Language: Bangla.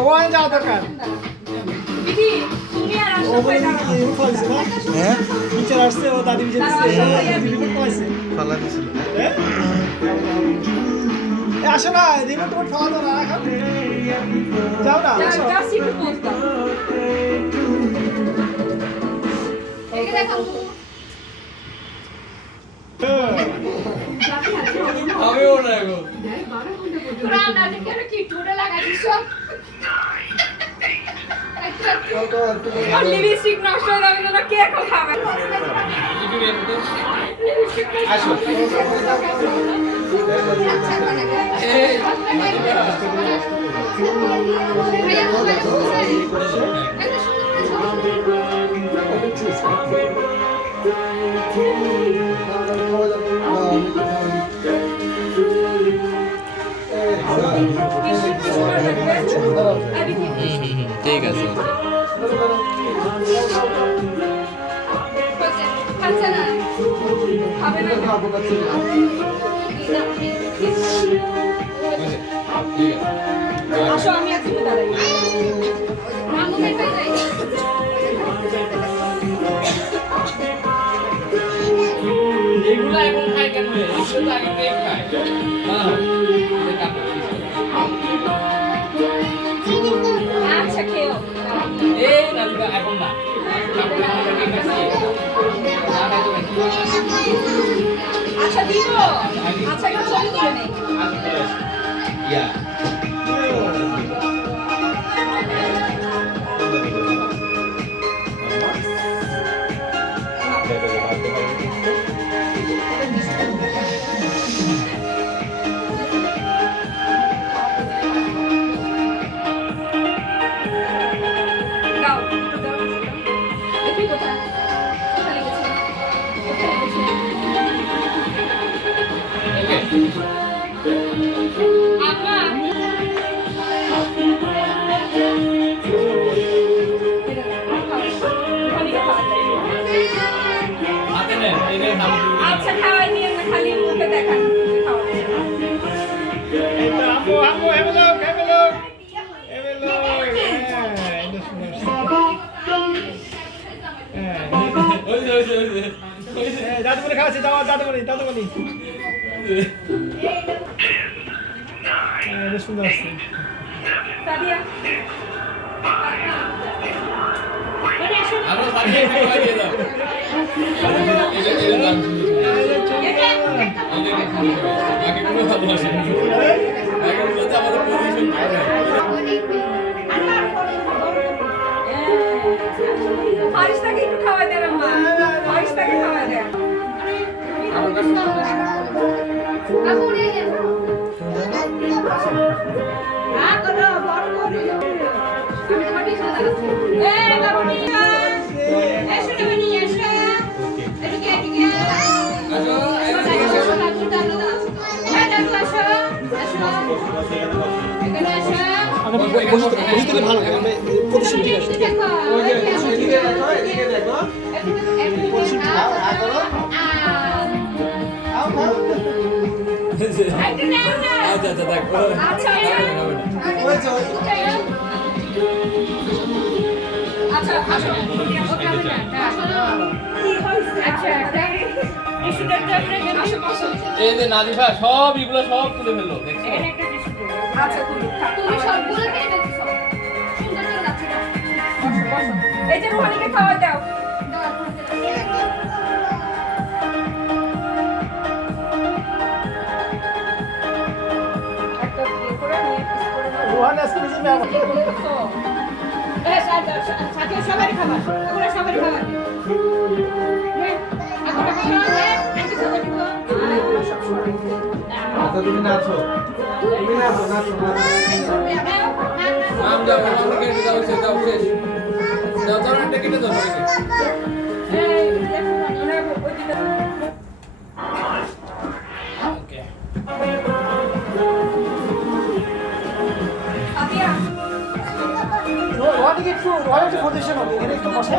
ওয়ান যাওয়া দরকার টিচার আসছে ও দাদি আসো না রিমোট টোট ফালা দাও না এখন যাও না আমিও না গো পুরান নাটক কেন কি টুডে লাগা দিছো আর লিপস্টিক নষ্ট হয়ে যাবে না কে খাবে আসো এই ঠিক আছে আসো আমি আছি দাঁড়াই মামু মেটা যাই এগুলা এখন খাই কেন এগুলো আগে পেয়ে খায় আচ্ছা খেও এই নালিকা এখন না আচ্ছা দিব আচ্ছা কেউ ছবি তুলে নেই ইয়া দাও দেখি কোথায় কোথায় গেছে কোথায় গেছে আম্মা হাতে নে এই নে নাম আচ্ছা খাওয়াই নিয়ে না খালি মুখে দেখান আমু আমু have a look have a look দাদু বলে খাওয়াচ্ছে দাও দাদু বলি সুন্দর আসছে সাদিয়া আরো সাজিয়ে খাওয়াই দিয়ে দাও এই নাম আগে কোনো ভালোবাসে না আগে বলতে আমাদের পজিশন ফারিস্তাকে একটু খাওয়াই দেন আম্মা ফারিস্তাকে খাওয়াই দেন বসে ভালো পজিশন ঠিক আছে আচ্ছা দেখো আচ্ছা আচ্ছা আসো আচ্ছা এই যে নাদিফা সব এগুলো সব তুলে ফেললো দেখছো আচ্ছা তুমি সবগুলো খেয়ে দেখছো সুন্দর করে যাচ্ছে বসো বসো এই যে রুহানিকে খাওয়া দাও একটা দিয়ে করে নিয়ে পিস করে দাও রোহান আজকে নিজে মেয়ে কি করছো সাথে সবারই খাবার ওগুলো সবারই খাবার তুমি নাচো নাম যাও নাম কেটে দাও শেষ দাও শেষ দাও তোরটা কেটে দাও রোহানিকে একটু রোহানি একটু পজিশন হবে এখানে একটু বসে